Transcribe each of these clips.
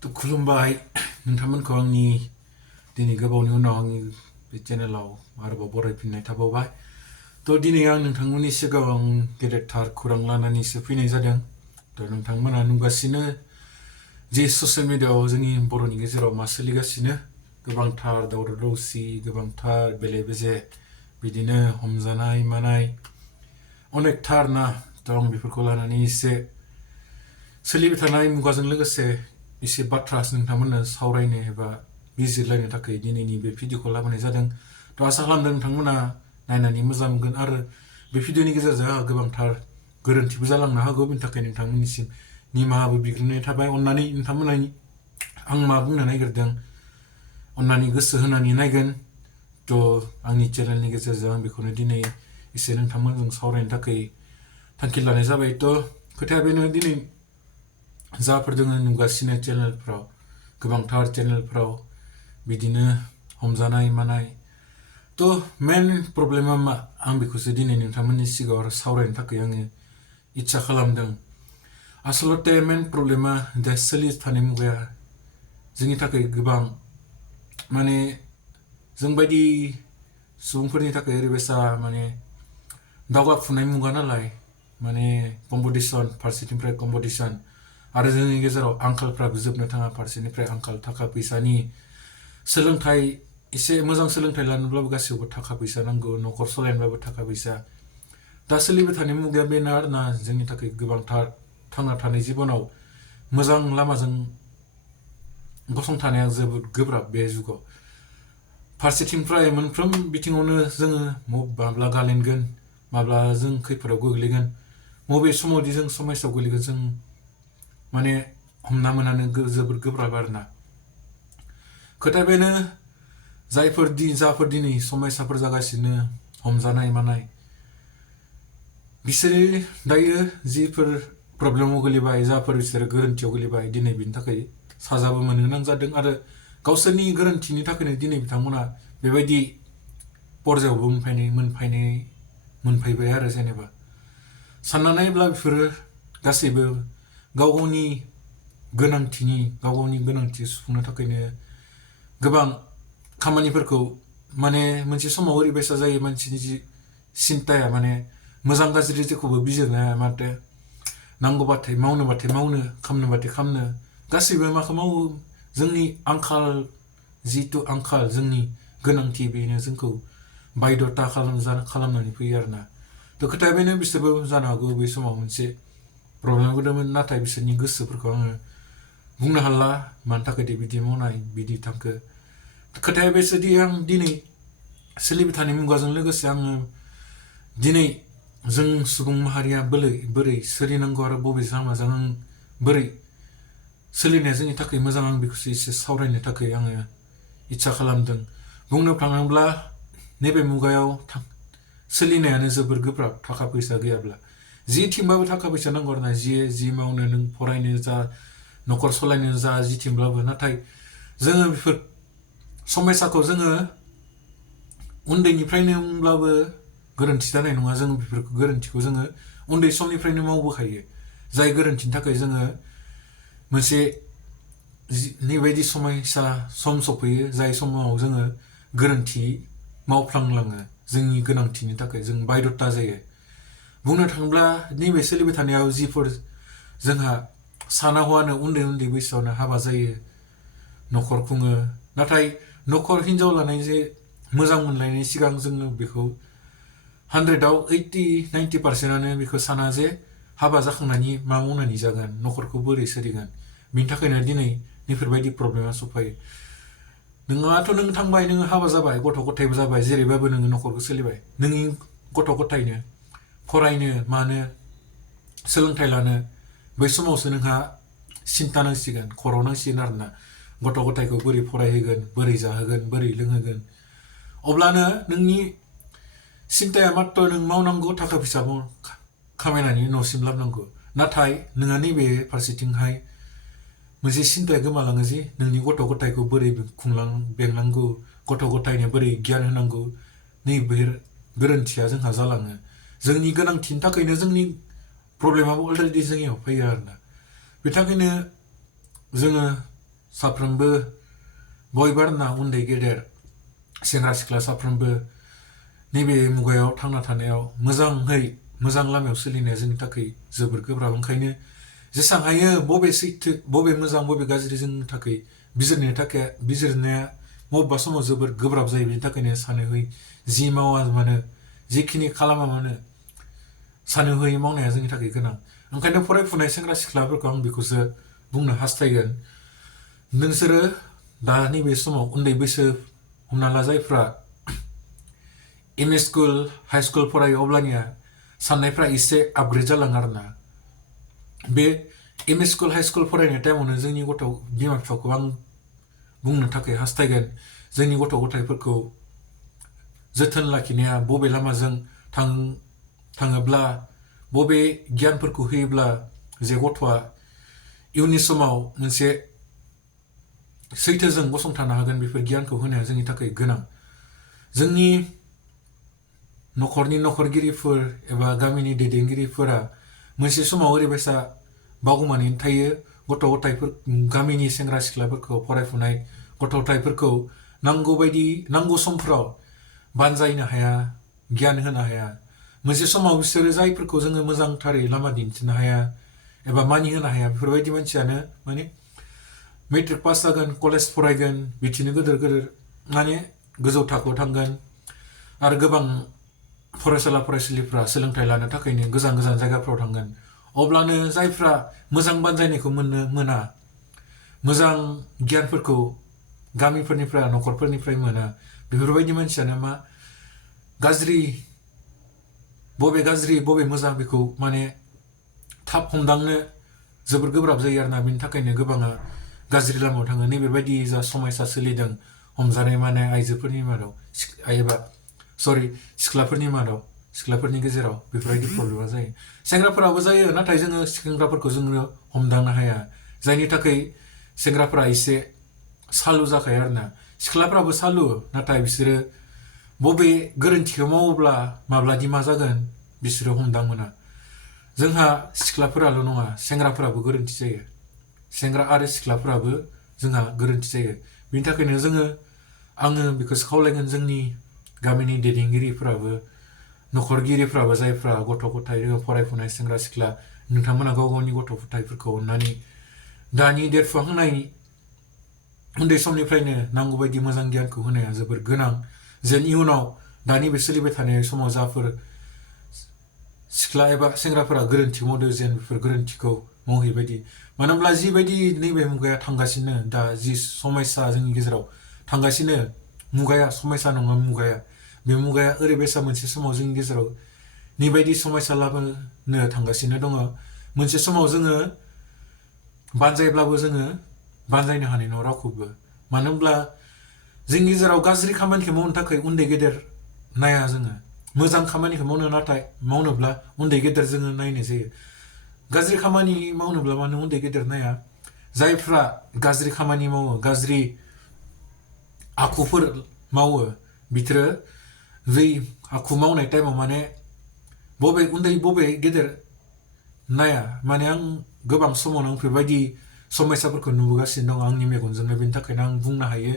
또 खुलुमबाय नोंथांमोनखौ आंनि दिनै गोबावनि उनाव आंनि बे चेनेलाव आरोबाव बरायफिननाय थाबावबाय थ' दिनै आं नोंथांमोननि सिगाङाव गेदेरथार खौरां लानानैसो फैनाय जादों थ' नोंथांमोना नुगासिनो जे ससियेल मिडियाआव जोंनि बर'नि गेजेराव मा सोलिगासिनो गोबांथार दावराव दावसि गोबांथार बेले बेजे बिदिनो हमजानाय मानाय अनेकथार ना थ' आं बेफोरखौ लानानै एसे सोलिबाय थानाय मुगाजों लोगोसे एसे बाथ्रा नोंथांमोननो सावरायनो एबा बिजिरलायनो थाखाय दिनैनि बे भिडिअखौ लाबोनाय जादों थ' आसा खालामदों नोंथांमोना नायनानै मोजां मोनगोन आरो बे भिडिअनि गेजेरजों आंहा गोबांथार गोरोन्थिबो जालांनो हागौ बेनि थाखाय नोंथांमोननिसिम निमाहाबो बिग्रोनाय थाबाय अननानै नोंथांमोना आं मा बुंनो नागिरदों अननानै गोसो होनानै नायगोन थ' आंनि चेनेलनि गेजेरजों आं बेखौनो दिनै एसे नोंथांमोनजों सावरायनो थाखाय थांखि लानाय जाबाय थ' खोथाया बेनो दिनै जाफोर जोङो नुगासिनो चेनेलफ्राव गोबांथार चेनेलफ्राव बिदिनो हमजानाय मानाय थ' मेन प्रब्लेमा मा आं बेखौसो दिनै नोंथांमोननि सिगाङाव सावरायनो थाखाय आङो इच्सा खालामदों आसलते मेन प्रब्लेमा दा सोलिबाय थानाय मुगाया जोंनि थाखाय गोबां माने जोंबायदि सुबुंफोरनि थाखाय ओरैबायसा माने दावगाफुनाय मुगा नालाय माने कम्पिटिसन फारसेथिंनिफ्राय कम्पिटिसन आरो जोंनि गेजेराव आंखालफ्राबो जोबनो थाङा फारसेनिफ्राय आंखाल थाखा फैसानि सोलोंथाइ एसे मोजां सोलोंथाइ लानोब्लाबो गासैयावबो थाखा फैसा नांगौ न'खर सालायनोब्लाबो थाखा फैसा दा सोलिबाय थानाय मुगाया बेनो आरोना जोंनि थाखाय गोबांथार थांना थानाय जिबनाव मोजां लामाजों गसंथानाया जोबोद गोब्राब बे जुगाव फारसेथिंनिफ्राय मोनफ्रोम बिथिङावनो जोङो माब्ला गालेनगोन माब्ला जों खैफोदाव गोग्लैगोन बबे समावदि जों समस्यायाव गोग्लैगोन जों माने हमना मोनानो जोबोद गोब्राब आरोना खोथा बेनो जाफोर दिनै समस्याफोर जागासिनो हमजानाय मानाय बिसोरो दायो जिफोर प्रब्लेमाव गोलैबाय जाफोर बिसोरो गोरोन्थियाव गोलैबाय दिनै बिनि थाखाय साजाबो मोननो गोनां जादों आरो गावसोरनि गोरोन्थिनि थाखायनो दिनै बिथांमोना बेबायदि पर्जायावबो मोनफैबाय आरो जेनेबा सानना नायोब्ला बेफोरो गासैबो गाव गावनि गोनांथि सुफुंनो थाखायनो गोबां खामानिफोरखौ माने मोनसे समाव ओरैबायसा जायो मानसिनि जि सिन्ताया माने मोजां गाज्रि जेखौबो बिजिरनो हाया माथो नांगौबाथाय मावनोबाथाय मावनो खालामनोबाथाय खालामनो गासैबो माखौ मावो जोंनि आंखाल जिथु आंखाल जोंनि गोनांथि बेनो जोंखौ बायद'था खालामनानै फैयो आरोना थ' खोथाया बेनो बिसोरबो जानो हागौ बै समाव मोनसे प्रब्लेम होदोंमोन नाथाय बिसोरनि गोसोफोरखौ आङो बुंनो हाला मानि थाखाय बिदि मावनाय बिदि थांखो खोथाया बेसोदि आं दिनै सोलिबाय थानाय मुगाजों लोगोसे आङो दिनै जों सुबुं माहारिया बोरै सोलिनांगौ आरो बबे लामाजों आं बोरै सोलिनाया जोंनि थाखाय मोजां आं बेखौसो एसे सावरायनो थाखाय आङो इच्सा खालामदों बुंनो थाङोब्ला नैबे मुगायाव सोलिनायानो जोबोर गोब्राब थाखा फैसा गैयाब्ला जिथिंबाबो थाखा फैसा नांगौ आरोना जि मावनो नों फरायनो जा न'खर सालायनो जा जिथिंब्लाबो नाथाय जोङो बेफोर समस्याखौ जोङो उन्दैनिफ्रायनो होनब्लाबो गोरोन्थि जानाय नङा जों बेफोरखौ गोरोन्थिखौ जोङो उन्दै समनिफ्रायनो मावबोखायो जाय गोरोन्थिनि थाखाय जोङो मोनसे नैबायदि समस्या सम सफैयो जाय समाव जोङो गोरोन्थि मावफ्लांलाङो जोंनि गोनांथिनि थाखाय जों बायद'था जायो बुंनो थाङोब्ला नैबे सोलिबाय थानायाव जिफोर जोंहा साना हौवानो उन्दै बैसोआवनो हाबा जायो न'खर खुङो नाथाय न'खर हिनजाव लानाय जे मोजां मोनलायनायनि सिगां जोङो बेखौ 100आव 80-90%आनो बेखौ साना जे हाबा जाखांनानै मा मावनानै जागोन न'खरखौ बोरै सोलिगोन बिनि थाखायनो दिनै बेफोरबायदि प्रब्लेमा सफायो नोंहाथ' नों थांबाय नोङो हाबा जाबाय गथ' गथायबो जाबाय जेरैबाबो नोङो न'खरखौ सोलिबाय नोंनि गथ' गथायनो फरायनो मानो सोलोंथाइ लानो बै समावसो नोंहा सिन्ता नांसिगोन खर' नांसिगोन आरोना गथ' गथायखौ बोरै फरायहोगोन बोरै जाहोगोन बोरै लोंहोगोन अब्लानो नोंनि सिन्ताया मात्र नों मावनांगौ थाखा फैसा खामायनानै न'सिम लाबोनांगौ नाथाय नोंहा नैबे फारसेथिंहाय मोनसे सिन्ताया गोमालाङो जे नोंनि गथ' गथायखौ बोरै बेंनांगौ गथ' गथायनो बोरै गियान होनांगौ नैबे गोरोन्थिया जोंहा जालाङो जोंनि गोनांथिनि थाखायनो जोंनि प्रब्लेमाबो अलरेडि जोंनियाव फैयो आरोना बेनि थाखायनो जोङो साफ्रोमबो बयबो आरोना उन्दै गेदेर सेंग्रा सिख्ला साफ्रोमबो नैबे मुगायाव थांना थानायाव मोजां लामायाव सोलिनाया जोंनि थाखाय जोबोर गोब्राब। ओंखायनो जेसां हायो बबे सैथो बबे मोजां बबे गाज्रि जोंनि थाखाय बिजिरनाया बबेबा समाव जोबोर गोब्राब जायो। बेनि थाखायनो सानै हयै जि मावा मानो जिखिनि खालामा मानो सानै हयै मावनाया जोंनि थाखाय गोनां। ओंखायनो फरायफुनाय सेंग्रा सिख्लाफोरखौ आं बेखौसो बुंनो हास्थायगोन, नोंसोरो दा नैबे समाव उन्दै बैसो हमना ला जायफ्रा M E school high school फरायो अब्लानिया साननायफ्रा एसे आपग्रेड जालाङो आरोना। बे M E school high school फरायनाय टाइमावनो जोंनि बिमा बिफाखौ आं बुंनो थाखाय हास्थायगोन, जोंनि गथ' गथायफोरखौ जोथोन लाखिनाया बबे लामाजों थाङोब्ला बबे गियानफोरखौ होयोब्ला जे गथ'आ इयुननि समाव मोनसे सैथोजों गसंथानो हागोन, बेफोर गियानखौ होनाया जोंनि थाखाय गोनां। जोंनि न'खरनि न'खरगिरिफोर एबा गामिनि दैदेनगिरिफोरा मोनसे समाव ओरैबायसा बावगोमानानै थायो गामिनि सेंग्रा सिख्लाफोरखौ फरायफुनाय गथ' गथायफोरखौ नांगौ समफ्राव बानजायनो हाया, गियान होनो हाया। मोनसे समाव बिसोरो जायफोरखौ जोङो मोजांथारै लामा दिन्थिनो हाया एबा मानि होनो हाया, बेफोरबायदि मानसियानो माने मेट्रिक पास जागोन, कलेज फरायगोन, बिदिनो गोदोर माने गोजौ थाखोआव थांगोन आरो गोबां फरायसालिफ्रा सोलोंथाइ लानो थाखायनो गोजान जायगाफ्राव थांगोन। अब्लानो जायफ्रा मोजां बानजायनायखौ मोना, मोजां गियानफोरखौ गामिफोरनिफ्राय न'खरफोरनिफ्राय मोना, बेफोरबायदि मानसियानो बबे मोजां बेखौ माने थाब हमदांनो जोबोर गोब्राब जायो आरोना। बेनि थाखायनो गोबाङा गाज्रि लामायाव थाङो। नैबेबायदि जा समयसा सोलिदों हमजानाय मानाय आइजोफोरनि मादाव सिख्लाफोरनि गेजेराव बेफोरबायदि प्रब्लेमा जायो। सेंग्राफोराबो जायो, नाथाय जोङो सेंग्राफोरखौ जोङो हमदांनो हाया, जायनि थाखाय सेंग्राफोरा एसे सालु जाखायो आरोना। सिख्लाफ्राबो सालु, नाथाय बिसोरो बबे गोरोन्थिखौ मावोब्ला माब्लादि मा जागोन बिसोरो हमदां मोना। जोंहा सिख्लाफोराल' नङा, सेंग्राफोराबो गोरोन्थि जायो। सेंग्रा आरो सिख्लाफोराबो जोंहा गोरोन्थि जायो। बेनि थाखायनो आङो बेखौसो खावलायगोन, जोंनि गामिनि दैदेनगिरिफोराबो न'खरगिरिफ्राबो जायफ्रा गथ' गथाय फरायफुनाय सेंग्रा सिख्ला, नोंथांमोना गावनि गथ' गथायफोरखौ अननानै दानि देरफुहांनाय उन्दै समनिफ्रायनो नांगौ बायदि मोजां गियानखौ होनाया जोबोर गोनां, जेन इयुनाव दानि बे सोलिबाय थानाय समाव जाफोर सिख्ला एबा सेंग्राफोरा गोरोन्थि मावदों जेन बेफोर गोरोन्थिखौ मावहैबायदि। मानो होनब्ला जिबायदि नैबे मुगाया थांगासिनो, दा जि समयसा जोंनि गेजेराव थांगासिनो, समयसा नङा बे मुगाया ओरैबायसा मोनसे समाव जोंनि गेजेराव नैबायदि समयसा लाबोनो थांगासिनो दङ। मोनसे समाव जोङो बानजायब्लाबो जोङो बानजायनो हानाय नङा रावखौबो। मानो होनब्ला जोंनि गेजेराव गाज्रि खामानिखौ मावनो थाखाय उन्दै गेदेर नाया, जोङो मोजां खामानिखौ मावनोब्ला उन्दै गेदेर जोङो नायनाय जायो। गाज्रि खामानि मावनोब्ला मानो उन्दै गेदेर नाया? जायफ्रा गाज्रि खामानि मावो, गाज्रि आखुफोर मावो, बिसोरो जै आखु मावनाय टाइमाव माने बबे उन्दै बबे गेदेर नाया। माने आं गोबां समावनो बेफोरबायदि समयसाफोरखौ नुबोगासिनो दङ आंनि मेगनजोंनो। बेनि थाखायनो आं बुंनो हायो,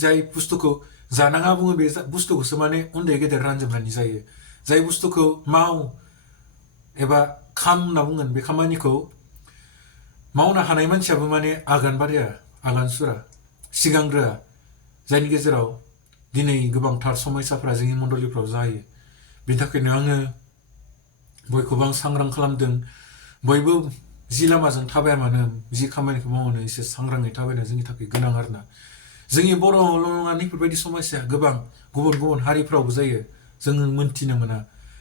जाय बुस्थुखौ जानाङा बुङो, बे बुस्थुखौसो माने उन्दै गेदेर रानजोबनानै जायो। जाय बुस्थुखौ माव एबा खाम होनना बुंगोन, बे खामानिखौ मावनो हानाय मानसियाबो माने आगान सुरा, सिगांग्रोआ, जायनि गेजेराव दिनै गोबांथार समयसाफ्रा जोंनि मण्डलिफ्राव जायो। बेनि थाखायनो आङो बयखौबो आं सांग्रां खालामदों, बयबो जि लामाजों थाबाया मानो, जि खामानिखौ मावनो एसे सांग्राङै थाबायनाया जोंनि थाखाय गोनां आरोना। जोंनि बर'आवल' नङा, बेफोरबायदि समयसाया गोबां गुबुन हारिफ्रावबो जायो, जोङो मोनथिनो मोना।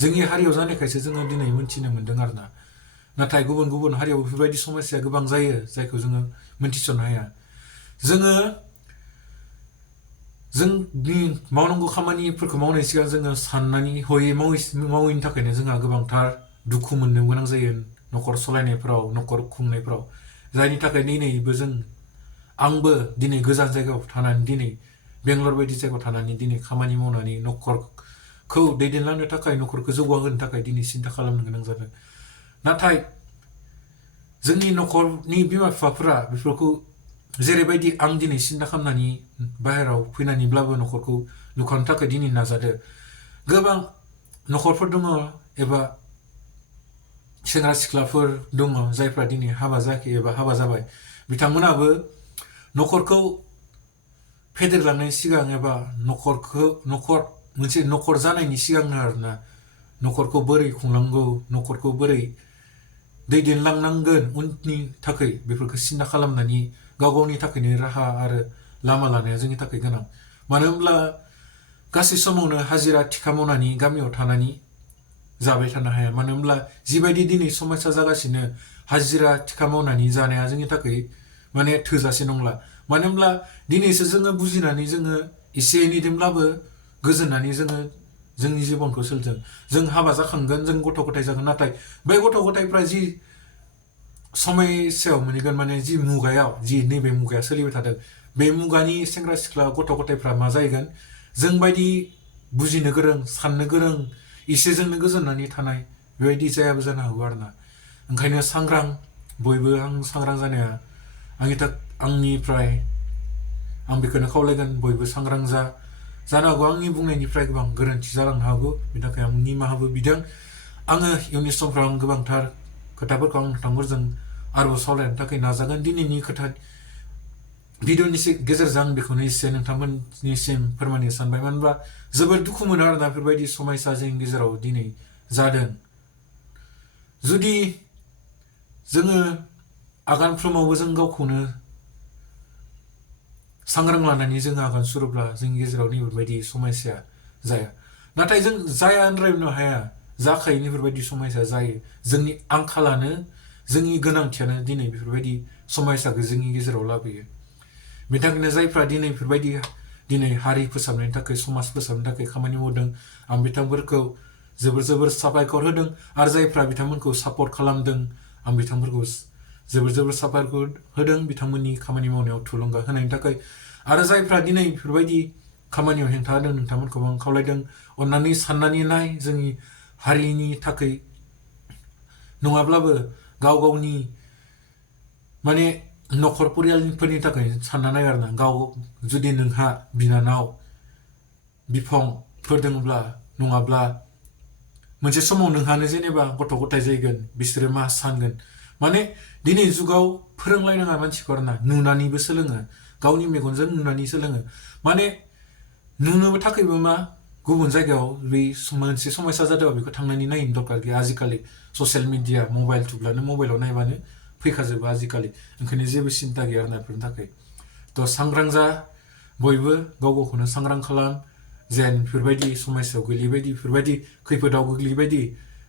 जोंनि हारियाव जानायखायसो जोङो दिनै मोनथिनो मोन्दों आरोना। नाथाय गुबुन हारियाव बेफोरबायदि समयसाया गोबां जायो, जायखौ जोङो मोनथिस'नो हाया। जोंनि मावनांगौ खामानिफोरखौ मावनायनि सिगां जोङो साननानै हयै मावैनि थाखायनो जोंहा गोबांथार दुखु मोननो गोनां जायो न'खर सलायनायफ्राव, न'खर खुंनायफ्राव। जायनि थाखाय आंबो दिनै गोजान जायगायाव थानानै, दिनै बेंगलर बायदि जायगायाव थानानै दिनै खामानि मावनानै न'खरखौ दैदेनलांनो थाखाय, न'खरखौ जौगाहोनो थाखाय दिनै सिन्था खालामनो गोनां जादों। नाथाय जोंनि न'खरनि बिमा बिफाफोरा बेफोरखौ जेरैबायदि आं दिनै सिन्था खालामनानै बाहेराव फैनानैब्लाबो न'खरखौ लुखांनो थाखाय दिनै नाजादो गोबां न'खरफोर दङ एबा सेंग्रा सिख्लाफोर दङ जायफ्रा दिनै हाबा जायाखै एबा हाबा जाबाय बिथांमोनाबो न'खरखौ फेदेरलांनायनि सिगां एबा मोनसे न'खर जानायनि सिगांनो आरोना न'खरखौ बोरै खुंनांगौ न'खरखौ बोरै दैदेनलांनांगोन उननि थाखाय बेफोरखौ सिन्था खालामनानै गाव गावनि थाखायनो राहा आरो लामा लानाया जोंनि थाखाय गोनां मानो होनब्ला गासै समावनो हाजिरा थिखा मावनानै गामियाव थानानै जाबाय थानो हाया मानो होनब्ला जिबायदि दिनै समस्या जागासिनो हाजिरा थिखा मावनानै जानाया जोंनि थाखाय माने थोजासे नंला मानो होनब्ला दिनैसो जोङो बुजिनानै जोङो एसे एनैदोंब्लाबो गोजोननानै जोङो जोंनि जिबनखौ सोलिदों जों हाबा जाखांगोन जों गथ' गथाय जागोन नाथाय बै गथ' गथायफ्रा जि समयसायाव मोनहैगोन माने जि मुगायाव जि नैबे मुगाया सोलिबाय थादों बे मुगानि सेंग्रा सिख्ला गथ' गथायफ्रा मा जाहैगोन जोंबायदि बुजिनो गोरों साननो गोरों एसेजोंनो गोजोननानै थानाय बेबायदि जायाबो जानो हागौ आरोना ओंखायनो बयबो आं सांग्रां जानाया आंनिफ्राय आं बेखौनो खावलायगोन बयबो सांग्रां जानो हागौ आंनि बुंनायनिफ्राय गोबां गोरोन्थि जालांनो हागौ बेनि थाखाय आं निमाहाबो बिदों आङो इयुननि समफ्राव आं गोबांथार खोथाफोरखौ आं नोंथांफोरजों आरोबाव सावरायनो थाखाय नाजागोन दिनैनि भिडिअनि गेजेरजों आं बेखौनो एसे नोंथांमोननिसिम फोरमायनो सानबाय मानो होनब्ला जोबोर दुखु मोनो आरोना बेफोरबायदि समयसा जोंनि गेजेराव दिनै जादों जुदि जोङो आगानफ्रोमावबो जों गावखौनो सांग्रां लानानै जोङो आगान सुरोब्ला जोंनि गेजेराव बेफोरबायदि समस्या जाया नाथाय जों जाया होनद्रायनो हाया जाखायो बेफोरबायदि समस्या जायो जोंनि आंखालानो जोंनि गोनांथियानो दिनै बेफोरबायदि समस्याखौ जोंनि गेजेराव लाबोयो बेनि थाखायनो जायफ्रा दिनै बेफोरबायदि दिनै हारि फोसाबनायनि थाखाय समाज फोसाबनो थाखाय खामानि मावदों आं बिथांमोनखौ जोबोर साबायखर होदों आरो जायफ्रा बिथांमोनखौ सापर्ट खालामदों आं बिथांमोनखौ जोबोर साबायखर होदों बिथांमोननि खामानि मावनायाव थुलुंगा होनायनि थाखाय आरो जायफ्रा दिनै बेफोरबायदि खामानियाव हेंथा होदों नोंथांमोनखौ आं खावलायदों अन्नानै साननानै नाय जोंनि हारिनि थाखाय नङाब्लाबो गाव गावनि माने न'खर परियालफोरनि थाखाय सानना नाय आरोना गाव जुदि नोंहा बिनानाव बिफंफोर दङब्ला नङाब्ला मोनसे समाव नोंहानो जेनेबा गथ' गथाय जाहैगोन बिसोरो मा सानगोन माने दिनै जुगाव फोरोंलायनाङा मानसिखौ आरोना नुनानैबो सोलोङो गावनि मेगनजों नुनानै सोलोङो माने नुनोबो थाखायबो मा गुबुन जायगायाव बे मोनसे समस्या जादोंबा बेखौ थांनानै नायनो दरकार गैया आजिखालि ससियेल मिडिया मबाइल थुब्लानो मबाइलाव नायबानो फैखाजोबो आजिखालि ओंखायनो जेबो सिन्था गैया आरोना बेफोरनि थाखाय थ' सांग्रां जा बयबो गाव गावखौनो सांग्रां खालाम जेन बेफोरबायदि समस्यायाव गोग्लैबायदि बेफोरबायदि खैफोदाव गोग्लैबायदि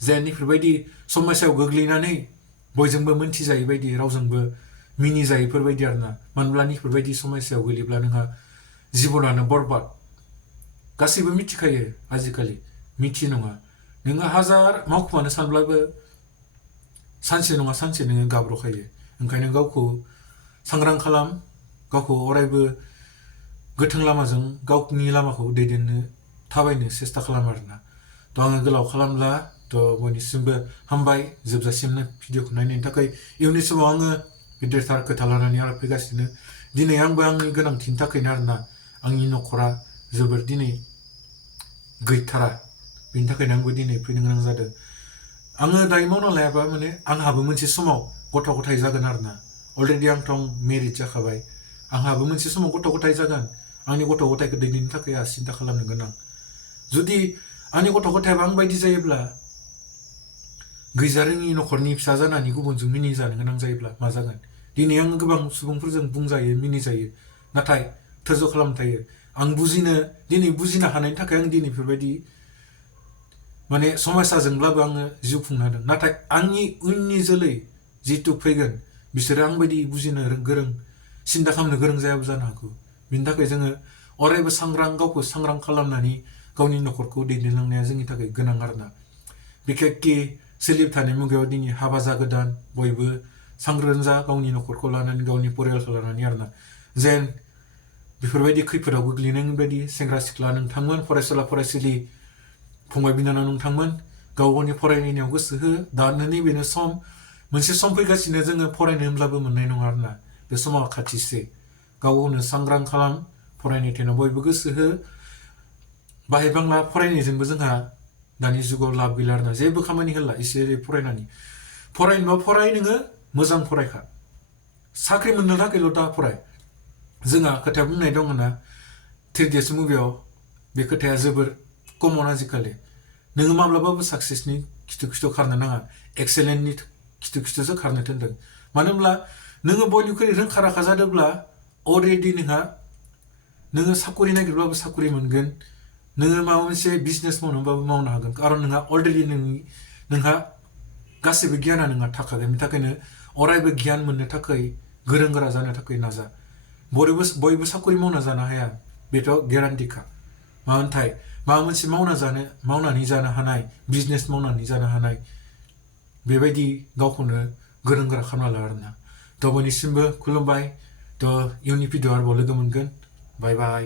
जेन बेफोरबायदि समस्यायाव गोग्लैनानै बयजोंबो मोनथिजायै बायदि रावजोंबो मिनिजायैफोरबायदि आरोना मानोब्ला बेफोरबायदि समस्यायाव गोग्लैब्ला नोंहा जिबनानो बरबाद गासैबो मिथिखायो आजिखालि मिथि नङा नोङो हाजार मावखुमानो सानब्लाबो सानसे नङा सानसे नोङो गाब्र'खायो ओंखायनो गावखौ सांग्रां खालाम गावखौ अरायबो गोथों लामाजों गावनि लामाखौ दैदेननो थाबायनो सेस्था खालाम आरोना थ' आङो गोलाव खालामला थ' बयनिसिमबो हामबाय जोबजासिमनो भिडिअखौ नायनायनि थाखाय इयुननि समाव आङो गिदिरथार खोथा लानानै आरो फैगासिनो दिनै आंबो आंनि गोनांथिनि थाखायनो आरोना आंनि न'खरा जोबोर दिनै गैथारा बेनि थाखायनो आंबो दिनै फैनो गोनां जादों आङो दायो मावना लायाबा माने आंहाबो मोनसे समाव गथ' गथाय जागोन आरोना अलरेडि आंथ' मेरिड जाखाबाय आंहाबो मोनसे समाव गथ' गथाय जागोन आंनि गथ' गथायखौ दैदेननो थाखाय आंहा सिन्था खालामनो गोनां जुदि आंनि गथ' गथायाबो आंबायदि जायोब्ला गैजारोङि न'खरनि फिसा जानानै गुबुनजों मिनिजानो गोनां जायोब्ला मा जागोन दिनै आं गोबां सुबुंफोरजों बुंजायो मिनिजायो नाथाय धैर्य खालामना थायो आं दिनै बुजिनो हानायनि थाखाय आं दिनै बेफोरबायदि माने समस्याजोंब्लाबो आङो जिउ खुंनो हादों नाथाय आंनि उननि जोलै जितु फैगोन बिसोरो आंबायदि बुजिनो गोरों सिन्था खालामनो गोरों जायाबो जानो हागौ बिनि थाखाय जोङो अरायबो गावखौ सांग्रां खालामनानै गावनि न'खरखौ दैदेनलांनाया जोंनि थाखाय गोनां आरोना बिखेखके सोलिबाय थानाय मुगायाव दिनै हाबा जागोदान बयबो सांग्रां जा गावनि न'खरखौ लानानै गावनि परियालखौ लानानै आरोना जेन बेफोरबायदि खैफोदाव गोग्लैनायनि बायदि सेंग्रा सिख्ला नोंथांमोन फरायसुला फरायसुलि फंबाय बिनानाव नोंथांमोन गाव गावनि फरायनायाव गोसो हो दानो नैबेनो मोनसे सम फैगासिनो जोङो फरायनो होनब्लाबो मोननाय नङा आरोना बे समाव खाथिसै गावखौनो सांग्रां खालाम फरायनाय टाइमाव बयबो गोसो हो बाहाय बांला फरायनायजोंबो जोंहा दानि जुगाव लाब गैला आरोना जेबो खामानि होला एसे फरायनानै फरायनोबा फराय नोङो मोजां फरायखा साख्रि मोननो थाखायल' दा फराय जोंहा खोथाया बुंनाय दङ ना 3DS मुभियाव बे खोथाया जोबोर कमन आजिखालि नोङो माब्लाबाबो साक्सेसनि खिथु खारनो नाङा एक्सेलेन्टनि खिथुसो खारनो थिनदों मानो होनब्ला नोङो बयनिख्रुइ रोंखा राखा जादोंब्ला अलरेडि नोङो साकरि नागिरब्लाबो साकरि मोनगोन नोङो माबा मोनसे बिजनेस मावनोबाबो मावनो हागोन खारन नोंहा अलरेडि नोंहा गासैबो गियाना नोंहा थाखागोन बेनि थाखायनो अरायबो गियान मोननो थाखाय गोरों गोरा जानो थाखाय नाजा बयबो साकरि मावना जानो हाया बेथ' गेरान्टिखा माबा मोनसे मावनानै जानो हानाय बिजनेस मावनानै जानो हानाय बेबायदि गावखौनो गोरों गोरा खालामना ला आरोना थ' बयनिसिमबो खुलुमबाय थ' इयुननि भिडिअ आरोबाव लोगो मोनगोन बाय बाय